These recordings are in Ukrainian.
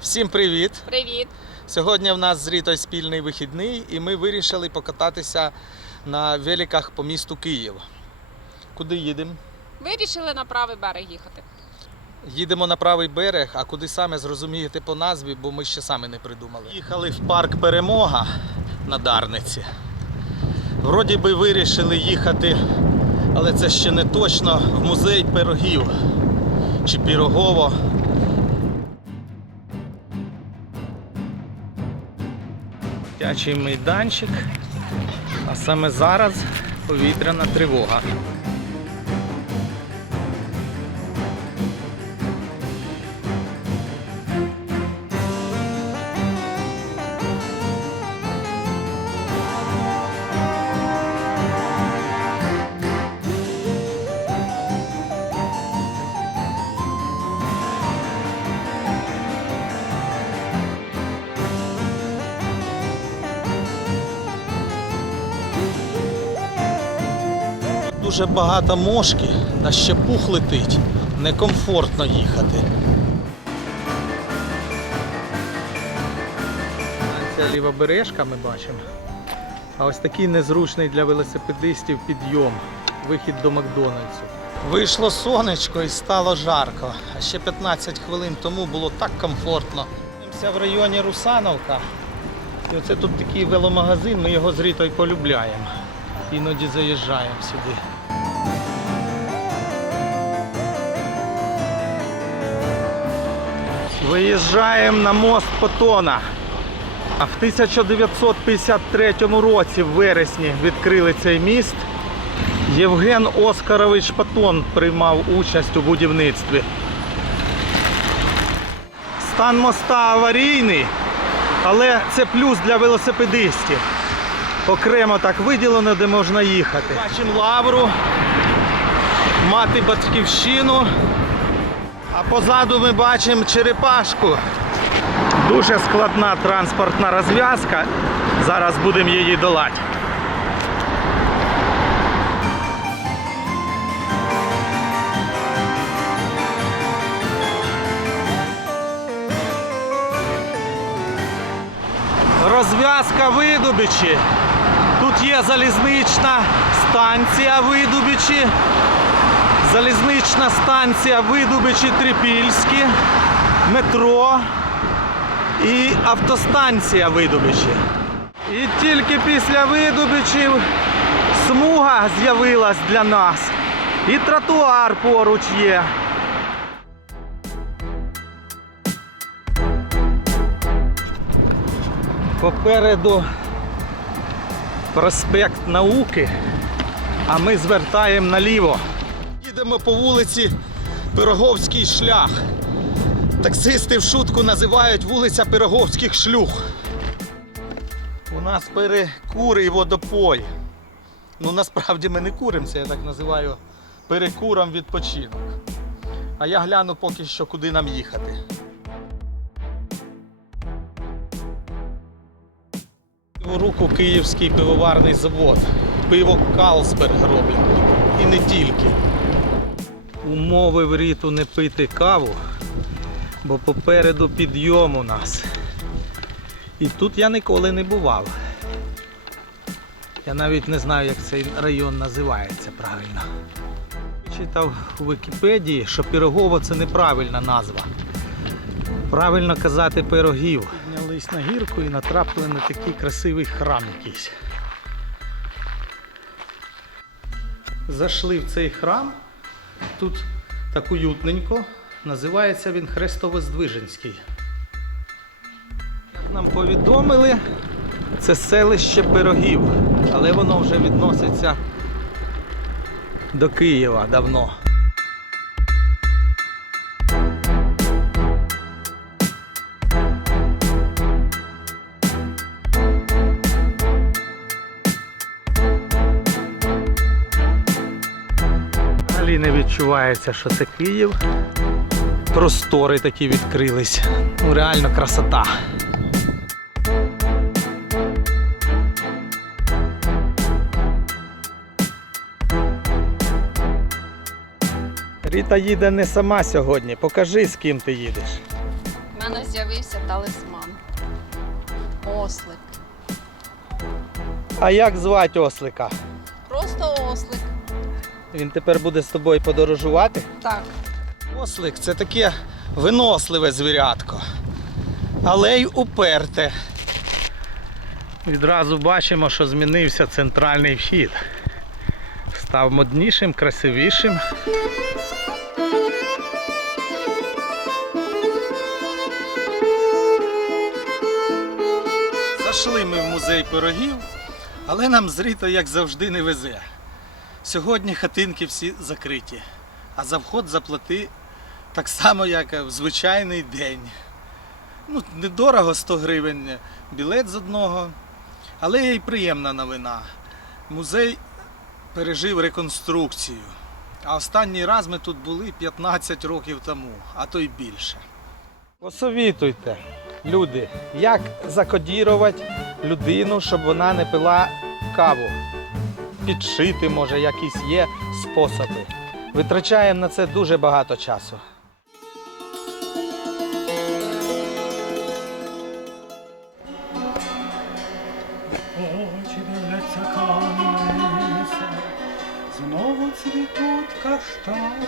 Всім привіт! Привіт! Сьогодні в нас з Рітою спільний вихідний, і ми вирішили покататися на великах по місту Київ. Куди їдемо? Вирішили на правий берег їхати. Їдемо на правий берег, а куди саме зрозумієте по назві, бо ми ще самі не придумали. Їхали в парк Перемога на Дарниці. Вроді би вирішили їхати, але це ще не точно, в музей пирогів чи Пірогово. Дитячий майданчик, а саме зараз повітряна тривога. Дуже багато мошки, та ще пух летить. Некомфортно їхати. Це лівобережка ми бачимо. А ось такий незручний для велосипедистів підйом. Вихід до Макдональдсу. Вийшло сонечко і стало жарко. А ще 15 хвилин тому було так комфортно. Знаходимося в районі Русановка. І оце тут такий веломагазин, ми його з Рітою полюбляємо. Іноді заїжджаємо сюди. Виїжджаємо на мост Потона. А в 1953 році в вересні відкрили цей міст. Євген Оскарович Патон приймав участь у будівництві. Стан моста аварійний, але це плюс для велосипедистів. Окремо так виділено, де можна їхати. Бачимо лавру, мати батьківщину. А позаду ми бачимо черепашку. Дуже складна транспортна розв'язка. Зараз будемо її долати. Розв'язка видобичі. Тут є залізнична станція видобичі. Залізнична станція Видубичі Трипільські, метро і автостанція Видубичі. І тільки після Видубичів смуга з'явилась для нас. І тротуар поруч є. Попереду проспект науки, а ми звертаємо наліво. Їдемо по вулиці Пироговський шлях. Таксисти в шутку називають вулиця Пироговських шлюх. У нас перекури і водопой. Ну насправді ми не куримо, це я так називаю перекуром відпочинок. А я гляну поки що, куди нам їхати. У руку Київський пивоварний завод. Пиво Калсберг роблять. І не тільки. Умови в ріту не пити каву, бо попереду підйом у нас. І тут я ніколи не бував. Я навіть не знаю, як цей район називається правильно. Читав у Вікіпедії, що Пирогово це неправильна назва. Правильно казати пирогів. Піднялись на гірку і натрапили на такий красивий храм якийсь. Зайшли в цей храм. Тут так уютненько. Називається він Хрестовоздвиженський. Як нам повідомили, це селище Пирогів, але воно вже відноситься до Києва давно. Відчувається, що це Київ. Простори такі відкрились. Ну, реально красота. Ріта їде не сама сьогодні. Покажи, з ким ти їдеш. У мене з'явився талисман. Ослик. А як звати ослика? Просто ослик. Він тепер буде з тобою подорожувати? Так. Ослик це таке виносливе звірятко, але й уперте. Відразу бачимо, що змінився центральний вхід. Став моднішим, красивішим. Зайшли ми в музей пирогів, але нам з як завжди, не везе. Сьогодні хатинки всі закриті, а за вход заплати так само, як в звичайний день. Ну, недорого 100 гривень білет з одного, але є й приємна новина. Музей пережив реконструкцію. А останній раз ми тут були 15 років тому, а то й більше. Посовітуйте, люди, як закодірувати людину, щоб вона не пила каву. Підшити, може, якісь є способи. Витрачаємо на це дуже багато часу. Очі дивляться камінися, знову цвітуть каштани.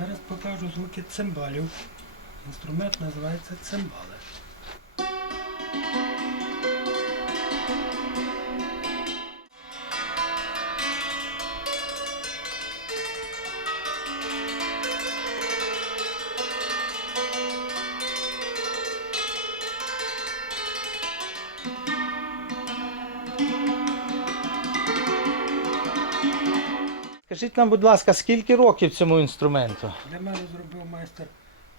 Зараз покажу звуки цимбалів. Інструмент називається цимбали. Скажіть нам, будь ласка, скільки років цьому інструменту? Для мене зробив майстер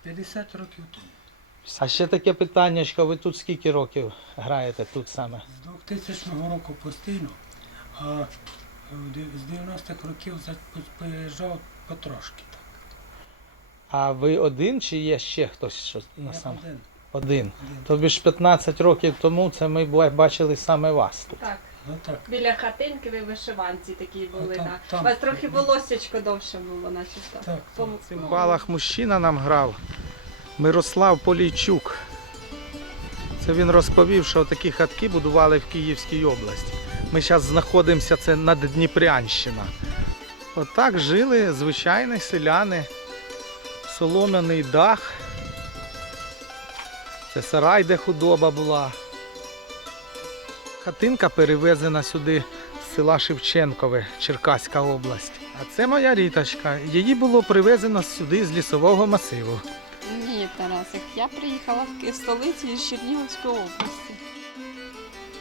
50 років тому. А ще таке питання, ви тут скільки років граєте тут саме? З 2000 року постійно, а з 90-х років поїжджав потрошки. Так. А ви один чи є ще хтось що на сам? один. Один. один. Тобі ж 15 років тому це ми бачили саме вас тут. Так. Ну так. Біля хатинки ви вишиванці такі були. там- так. там. У вас трохи волосечко довше було, наче так. Так, По- В цимбалах мужчина нам грав. Мирослав Полійчук. Це він розповів, що такі хатки будували в Київській області. Ми зараз знаходимося, це Наддніпрянщина. Отак жили звичайні селяни. Солом'яний дах. Це сарай, де худоба була. Хатинка перевезена сюди з села Шевченкове, Черкаська область. А це моя ріточка. Її було привезено сюди з лісового масиву. Ні, Тарасик, я приїхала в столицю із Чернігівської області.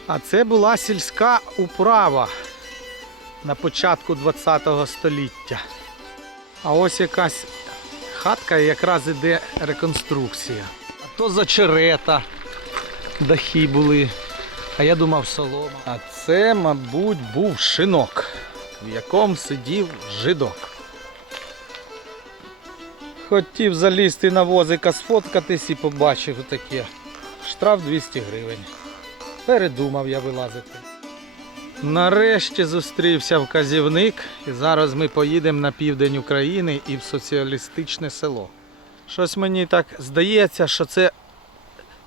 А це була сільська управа на початку ХХ століття. А ось якась хатка якраз іде реконструкція. А то зачерета, дахи були. А я думав солома. А це, мабуть, був шинок, в якому сидів жидок. Хотів залізти на возика сфоткатись і побачив таке. Штраф 200 гривень. Передумав я вилазити. Нарешті зустрівся вказівник, і зараз ми поїдемо на південь України і в соціалістичне село. Щось мені так здається, що це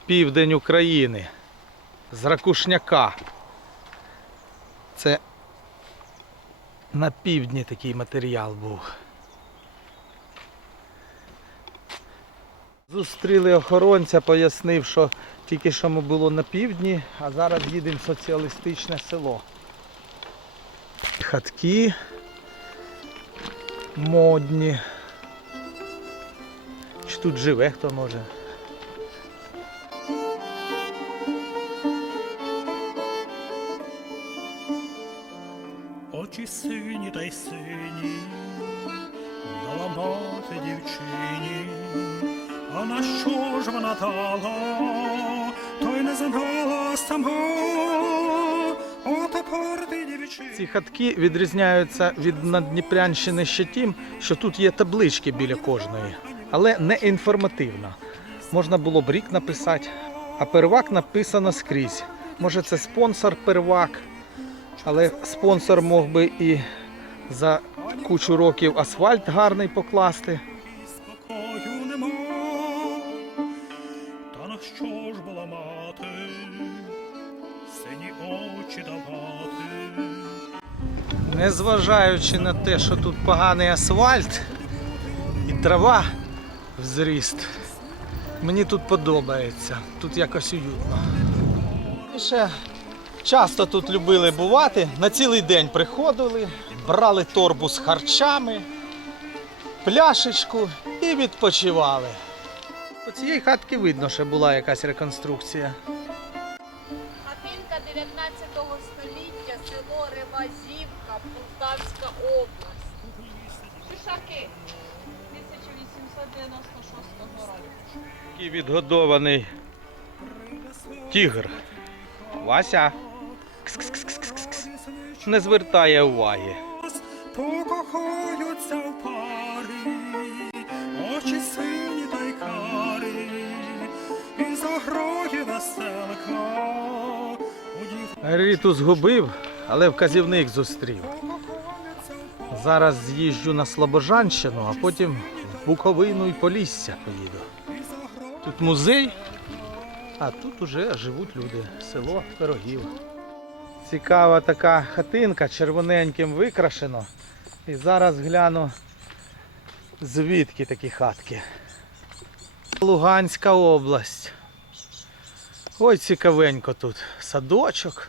південь України з Ракушняка. Це на півдні такий матеріал був. Зустріли охоронця, пояснив, що тільки що ми було на півдні, а зараз їдемо в соціалістичне село. Хатки модні. Чи тут живе хто може? Й сині, дала дівчині, а на що ж вона дала, той не знала сама. Ці хатки відрізняються від Надніпрянщини ще тим, що тут є таблички біля кожної, але не інформативно. Можна було б рік написати, а первак написано скрізь. Може це спонсор первак, але спонсор мог би і за кучу років асфальт гарний покласти. спокою нема. Та на що ж була мати, сині очі давати? Незважаючи на те, що тут поганий асфальт і трава в зріст, мені тут подобається. Тут якось уютно. І ще часто тут любили бувати. На цілий день приходили, брали торбу з харчами, пляшечку і відпочивали. По цієї хатки видно, що була якась реконструкція. Хатинка 19 століття, село Ревазівка, Полтавська область. Шишаки 1896 року. Такий відгодований тігр. Вася. Не звертає уваги. Покохаються в парі, очі сині та й карі, і заграє веселка. Ріту згубив, але вказівник зустрів. Зараз з'їжджу на Слобожанщину, а потім в Буковину і Полісся поїду. Тут музей, а тут уже живуть люди. Село Пирогів. Цікава така хатинка, червоненьким викрашено. І зараз гляну, звідки такі хатки. Луганська область. Ой, цікавенько тут. Садочок.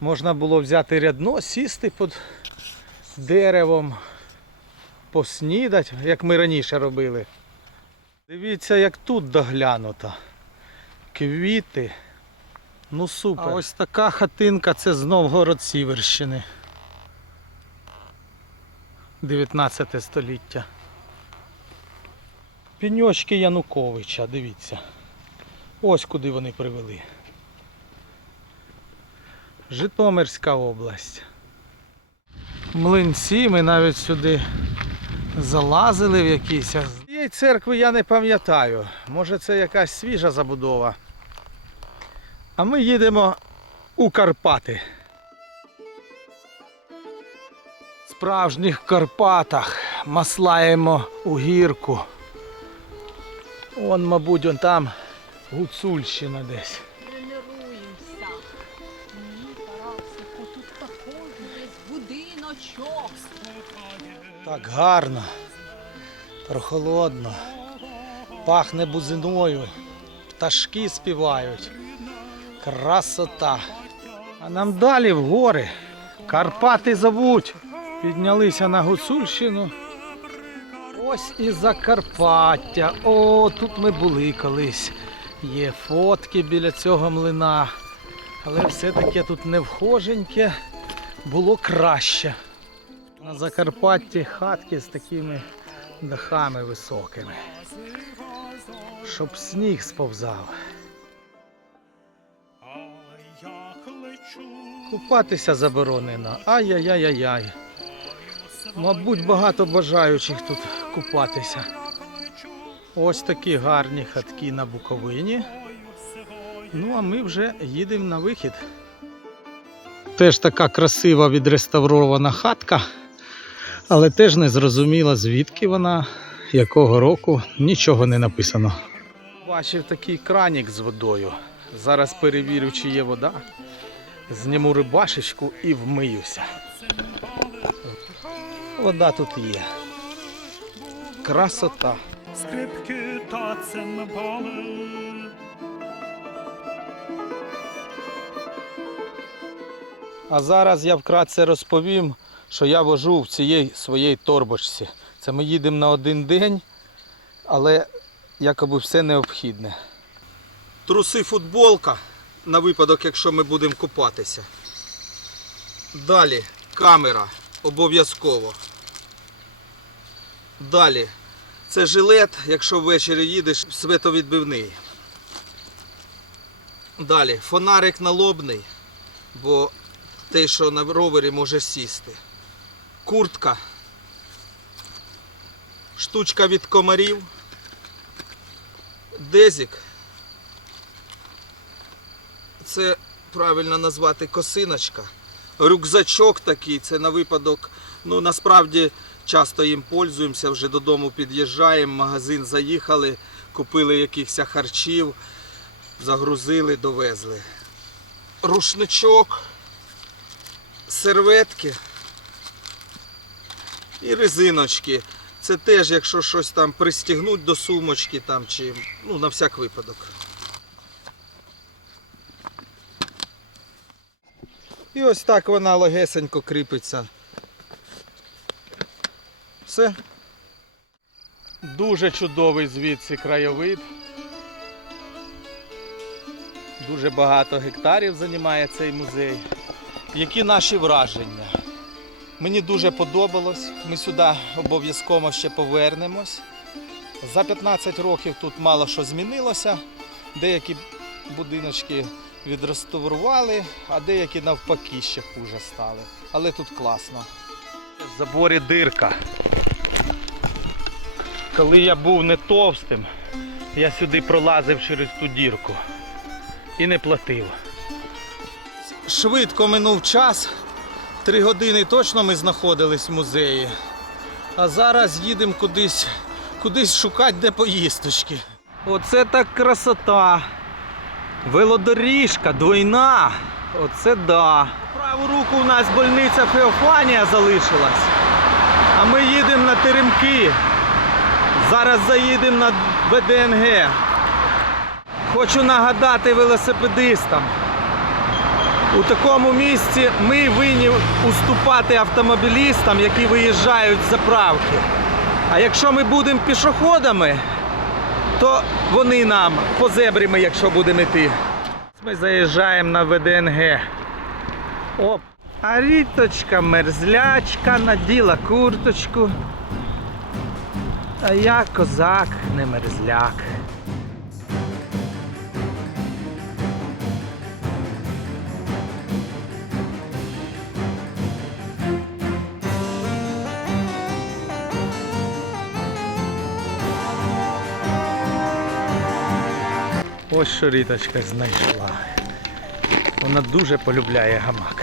Можна було взяти рядно, сісти під деревом, поснідати, як ми раніше робили. Дивіться, як тут доглянуто. Квіти. Ну супер. А ось така хатинка це з Новгород-Сіверщини. 19 століття. Піньочки Януковича, дивіться. Ось куди вони привели. Житомирська область. Млинці ми навіть сюди залазили в якісь. Цієї церкви я не пам'ятаю. Може це якась свіжа забудова. А ми їдемо у Карпати. В справжніх Карпатах маслаємо у гірку. Вон, мабуть, он там Гуцульщина десь. Тренуємося. Ні, Тарасику, тут також будиночок. Так гарно, прохолодно, пахне бузиною, пташки співають. Красота. А нам далі в гори. Карпати зовуть. Піднялися на Гуцульщину. Ось і Закарпаття. О, тут ми були колись. Є фотки біля цього млина. Але все-таки тут не вхоженьке, було краще. На Закарпатті хатки з такими дахами високими. Щоб сніг сповзав. Купатися заборонено. Ай-яй-яй-яй. Мабуть, багато бажаючих тут купатися. Ось такі гарні хатки на Буковині. Ну, а ми вже їдемо на вихід. Теж така красива відреставрована хатка, але теж не зрозуміла, звідки вона, якого року, нічого не написано. Бачив такий кранік з водою. Зараз перевірю, чи є вода. Зніму рибашечку і вмиюся. Вода тут є. Красота. скрипки та цимбали. А зараз я вкратце розповім, що я вожу в цієї своїй торбочці. Це ми їдемо на один день, але якоби все необхідне. Труси футболка на випадок, якщо ми будемо купатися. Далі камера обов'язково. Далі це жилет, якщо ввечері їдеш, световідбивний. Далі фонарик налобний, бо той, що на ровері може сісти. Куртка. Штучка від комарів. Дезік. Це правильно назвати косиночка. Рюкзачок такий, це на випадок Ну насправді часто їм пользуємося, вже додому під'їжджаємо, магазин заїхали, купили якихось харчів, загрузили, довезли. Рушничок, серветки і резиночки. Це теж, якщо щось там пристігнуть до сумочки там, чи ну, на всяк випадок. І ось так вона легесенько кріпиться. Все. Дуже чудовий звідси краєвид. Дуже багато гектарів займає цей музей. Які наші враження? Мені дуже подобалось. Ми сюди обов'язково ще повернемось. За 15 років тут мало що змінилося. Деякі будиночки відреставрували, а деякі навпаки ще хуже стали. Але тут класно. В заборі дирка. Коли я був не товстим, я сюди пролазив через ту дірку і не платив. Швидко минув час. Три години точно ми знаходились в музеї. А зараз їдемо кудись, кудись шукати, де поїсточки. Оце так красота. Велодоріжка двойна. Оце да. Праву руку у нас больниця Феофанія залишилась. А ми їдемо на Теремки. Зараз заїдемо на ВДНГ. Хочу нагадати велосипедистам. У такому місці ми винні уступати автомобілістам, які виїжджають з заправки. А якщо ми будемо пішоходами, то вони нам по зебрі, якщо будемо йти. Ми заїжджаємо на ВДНГ. Оп. А ріточка мерзлячка наділа курточку. А я козак, не мерзляк. Ось що Ріточка знайшла. Вона дуже полюбляє гамак.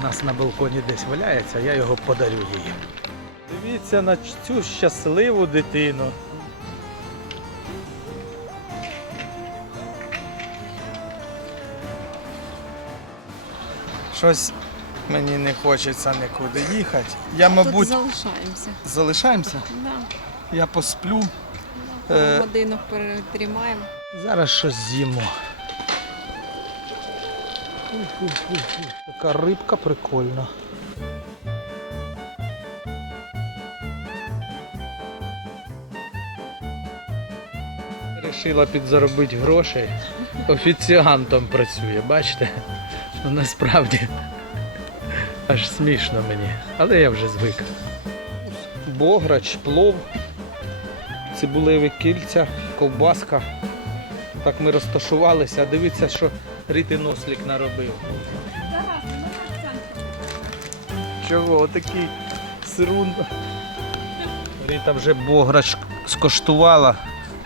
У нас на балконі десь валяється, я його подарю їй. Дивіться на цю щасливу дитину. Щось мені не хочеться нікуди їхати. Я, мабуть, Тут залишаємося. залишаємося. Да. Я посплю. Е. годинок перетримаємо. Зараз щось з'їмо. Така рибка прикольна. Рішила підзаробити грошей. Офіціантом працює, бачите? Ну насправді аж смішно мені. Але я вже звик. Бограч, плов, цибулеві кільця, ковбаска. Так ми розташувалися, а дивіться, що Рити Нослік наробив. Чого? Отакий сирун. Рита вже бограч скоштувала.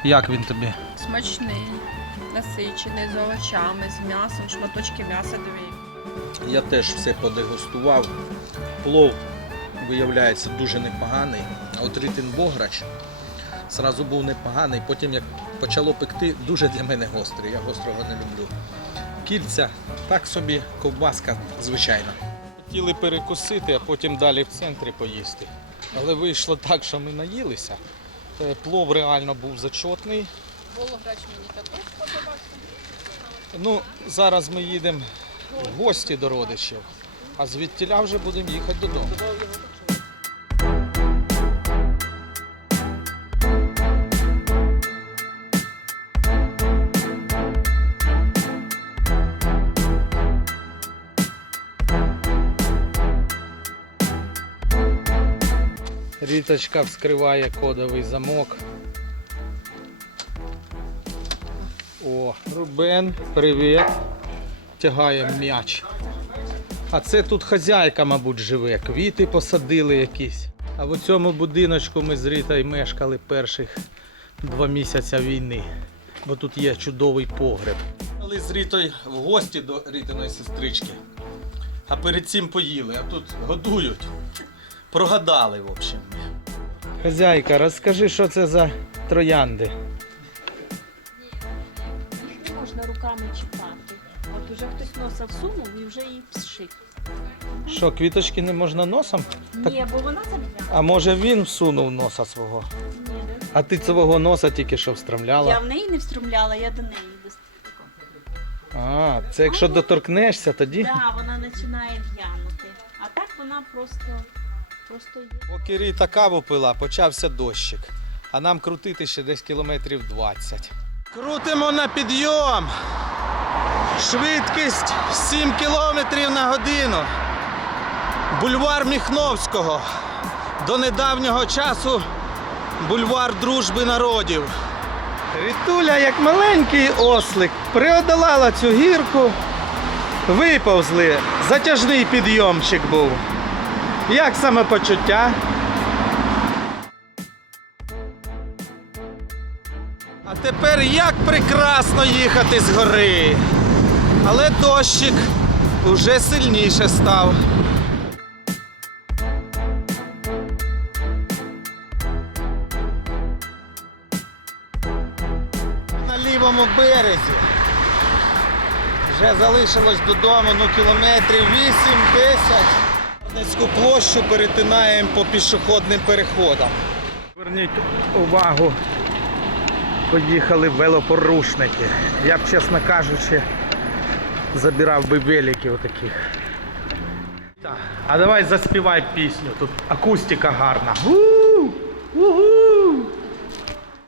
Як він тобі? Смачний, насичений, з овочами, з м'ясом, шматочки м'яса дві. Я теж все подегустував. Плов виявляється дуже непоганий. От Ритин Бограч зразу був непоганий. Потім як почало пекти, дуже для мене гострий. Я гострого не люблю. Кільця, так собі, ковбаска, звичайно. Хотіли перекусити, а потім далі в центрі поїсти. Але вийшло так, що ми наїлися. Е, Плов реально був зачотний. Волограч мені також сподобався. Ну, зараз ми їдемо в гості до родичів, а звідтіля вже будемо їхати додому. Ріточка вскриває кодовий замок. О, Рубен, привіт. Тягає м'яч. А це тут хазяйка, мабуть, живе. Квіти посадили якісь. А в цьому будиночку ми з Рітою мешкали перших два місяці війни. Бо тут є чудовий погреб. Ми з Рітою в гості до Рітиної сестрички. А перед цим поїли, а тут годують. Прогадали, в общем. Хазяйка, розкажи, що це за троянди. Не можна руками чіпати. От уже хтось носа всунув і вже її пшик. Що, квіточки не можна носом? Так- Ні, бо вона зав'яла. А може він всунув носа свого? Ні, не А ти свого носа тільки що Я встромляла? в неї не встромляла, я до неї без А, це якщо доторкнешся, тоді. Да, вона починає в'янути. А так вона просто, просто є. Поки Ріта каву пила, почався дощик. А нам крутити ще десь кілометрів 20. Крутимо на підйом. Швидкість 7 кілометрів на годину. Бульвар Міхновського. До недавнього часу бульвар дружби народів. Рітуля, як маленький ослик, преодолала цю гірку. Виповзли. Затяжний підйомчик був. Як самопочуття? А тепер як прекрасно їхати з гори. Але дощик уже сильніше став. На лівому березі. Вже залишилось додому ну, кілометрів 8-10. Дарницьку площу перетинаємо по пішохідним переходам. Зверніть увагу, поїхали велопорушники. Я б, чесно кажучи, забирав би великів таких. А давай заспівай пісню. Тут акустика гарна.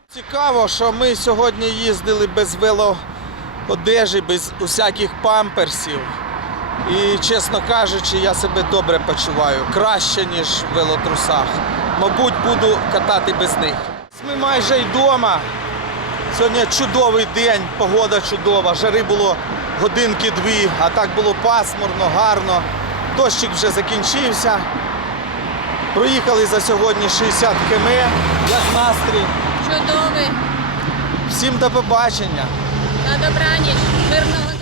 Цікаво, що ми сьогодні їздили без велоодежі, без усяких памперсів. І, чесно кажучи, я себе добре почуваю. Краще, ніж в велотрусах. Мабуть, буду катати без них. Ми майже й вдома. Сьогодні чудовий день, погода чудова. Жари було годинки дві, а так було пасмурно, гарно. Дощик вже закінчився. Проїхали за сьогодні 60 км. Як настрій. Чудовий. Всім до побачення. На добраніч. Мирного.